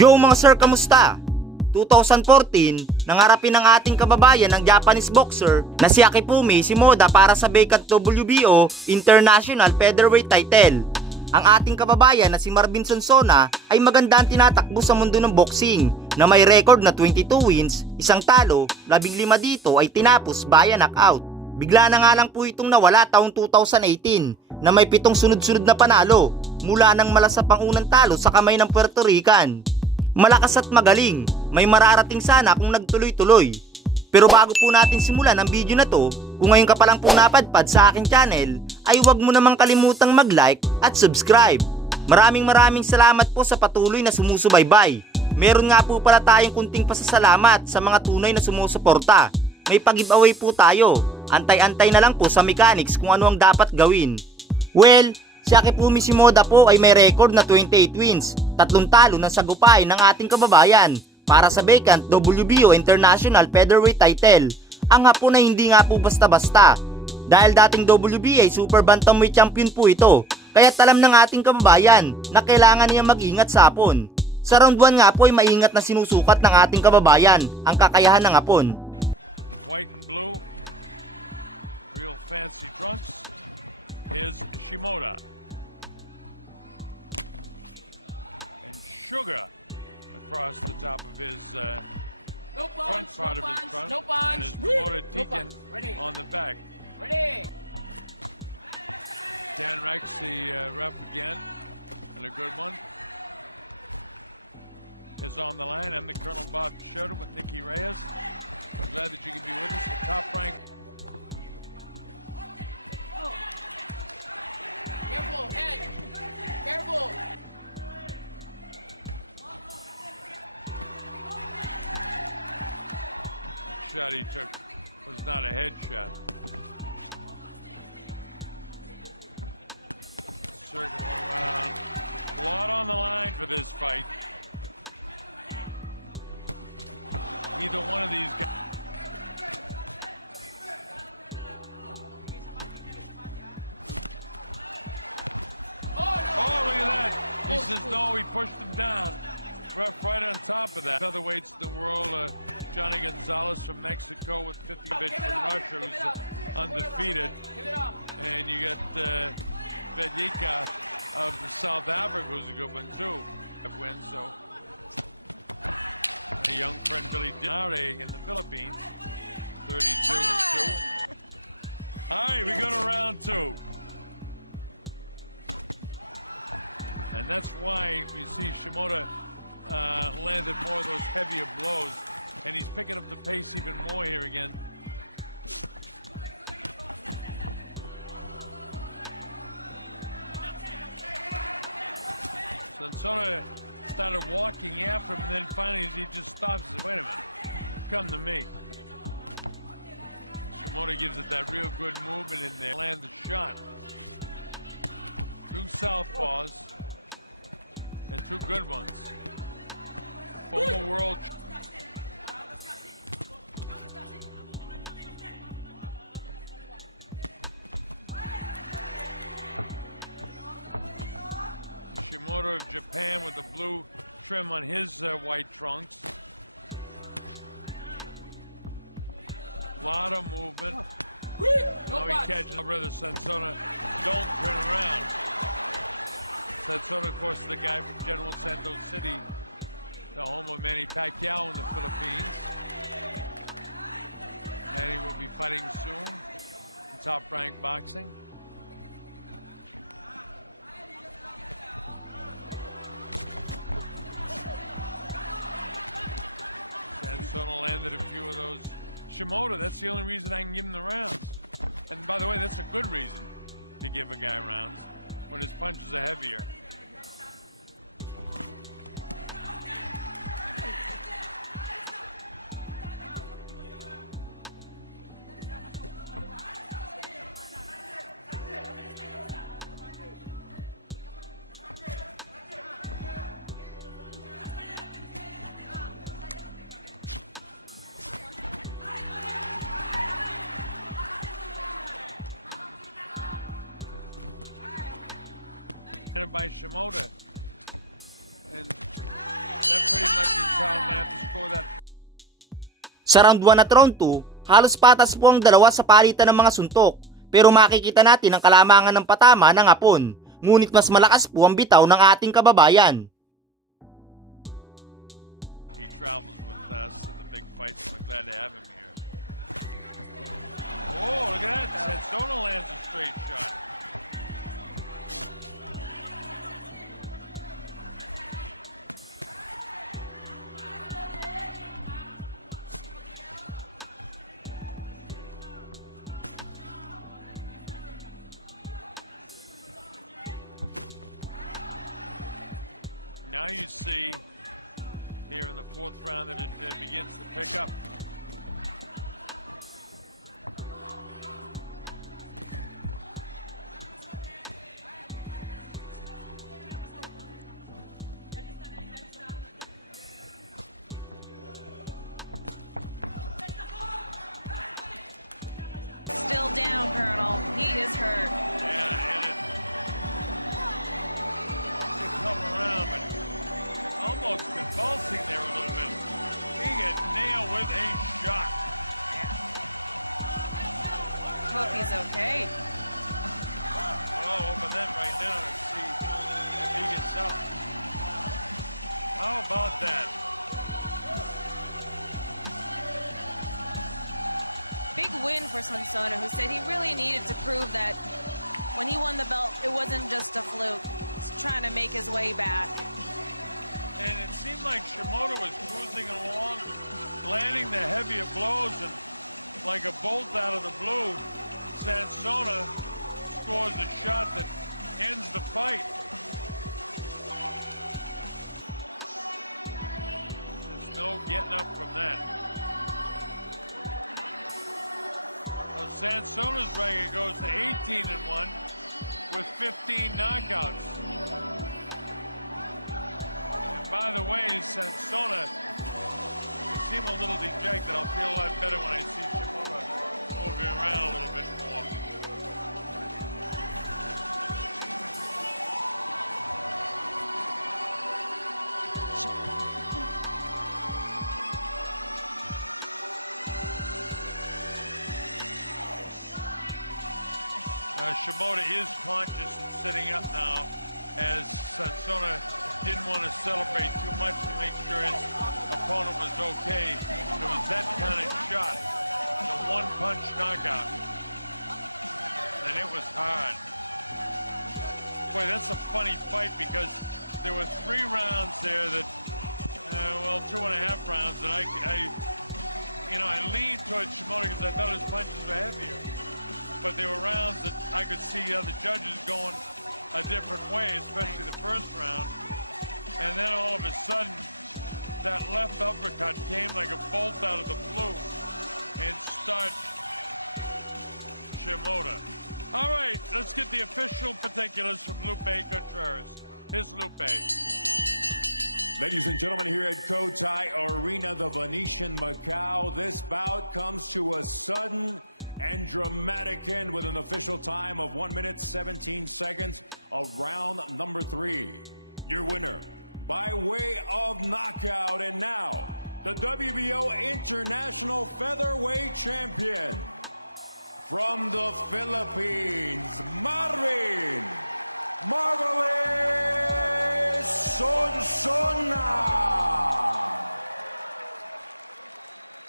Yo mga sir, kamusta? 2014, nangarapin ng ating kababayan ng Japanese boxer na si Akifumi Shimoda para sa vacant WBO International Featherweight title. Ang ating kababayan na si Marvin Sonsona ay maganda ang tinatakbo sa mundo ng boxing na may record na 22 wins, isang talo, 15 dito ay tinapos via knockout. Bigla na nga lang po itong nawala taong 2018 na may 7 sunod-sunod na panalo mula nang malasap ang unang talo sa kamay ng Puerto Rican. Malakas at magaling, may mararating sana kung nagtuloy-tuloy. Pero bago po natin simulan ang video na to, kung ngayon ka pa lang po napadpad sa aking channel, ay huwag mo namang kalimutang mag-like at subscribe. Maraming salamat po sa patuloy na sumusubaybay. Meron nga po pala tayong kunting pasasalamat sa mga tunay na sumusuporta. May pag-giveaway po tayo. Antay-antay na lang po sa mechanics kung ano ang dapat gawin. Well, si Akifumi Shimoda po ay may record na 28 wins, 3 talo ng sagupay ng ating kababayan para sa vacant WBO International Featherweight title. Ang hapon ay hindi nga po basta-basta dahil dating WBA Super Bantamweight Champion po ito. Kaya't alam ng ating kababayan na kailangan niya mag-ingat sa hapon. Sa round 1 nga po ay maingat na sinusukat ng ating kababayan ang kakayahan ng hapon. Sa round 1 at round 2, halos patas po ang dalawa sa palitan ng mga suntok, pero makikita natin ang kalamangan ng patama ng Hapon, ngunit mas malakas po ang bitaw ng ating kababayan.